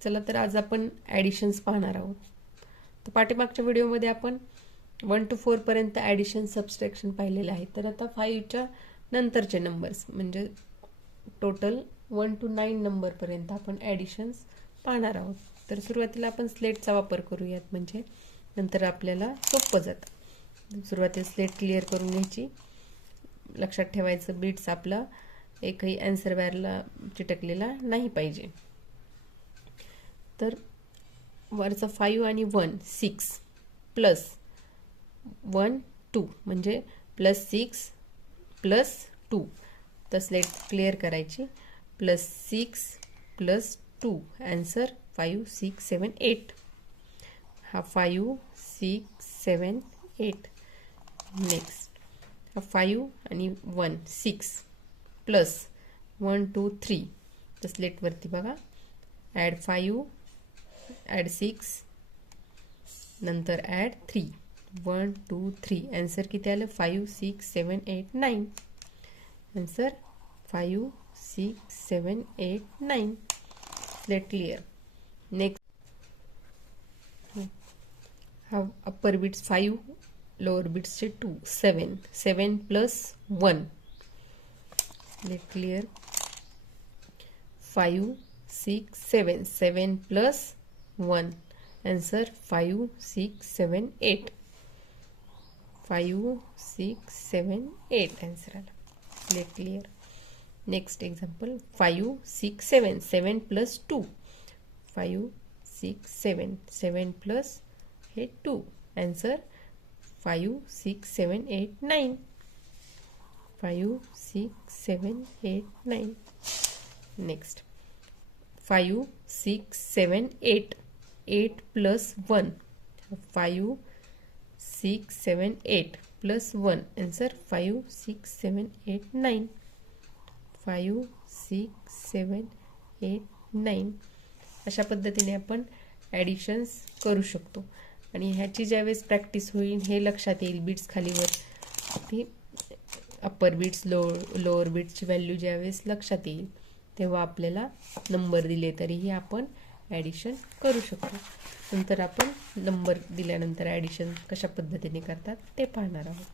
चला तर आज आपण ॲडिशन्स पाहणार आहोत. तर पाठीमागच्या व्हिडिओमध्ये आपण 1 to 4 पर्यंत ॲडिशन सबस्ट्रॅक्शन पाहिलेले आहे. तर आता 5च्या नंतरचे नंबर्स म्हणजे टोटल 1 to 9 नंबरपर्यंत आपण ॲडिशन्स पाहणार आहोत. तर सुरुवातीला आपण स्लेटचा वापर करूयात, म्हणजे नंतर आपल्याला सोपं जातं. सुरुवातीला स्लेट क्लिअर करून घ्यायची. लक्षात ठेवायचं बीट्स आपला एकही आन्सर बारला चिटकलेला नाही पाहिजे. तर वरचा 5 आणि 1 6 प्लस 1 2 म्हणजे +6 +2. तर स्लेट क्लिअर करायची. +6 +2 आन्सर 5 6 7 8. हा 5 6 7 8. नेक्स्ट हा 5 आणि 1 6 प्लस 1 2 3. तर स्लेटवरती बघा, ॲड 5 ॲड 6 नंतर ॲड 3. 1 2 3. आन्सर किती आलं? 5 6 7 8 9. आन्सर 5 6 7 8 9. Slate clear. नेक्स्ट हा अप्पर बिट्स 5, लोअर बिट्सचे 2 7 7 plus 1. Slate clear. 5 6 7 7 plus 1. Answer 5 6 7 8. 5 6 7 8 answer आला. Slate clear. Next example 5 6 7 7 plus 2. 5 6 7 7 plus हे 2. Answer 5 6 7 8 9. 5 6 7 8 9. Next 5 6 7 8 8 plus 1. 5 6 7 8 plus 1. Answer 5 6 7 8 9. 5 6 7 8 9. अशा पद्धतीने आपण ॲडिशन्स करू शकतो. आणि ह्याची ज्यावेळेस प्रॅक्टिस होईल हे लक्षात येईल, बीट्स खालीवर ती अप्पर बीट्स लोअर बीट्सची व्हॅल्यू ज्यावेळेस लक्षात येईल तेव्हा आपल्याला नंबर दिले तरीही आपण ॲडिशन करू शकतो. नंतर आपण नंबर दिल्यानंतर ॲडिशन कशा पद्धतीने करतात ते पाहणार आहोत.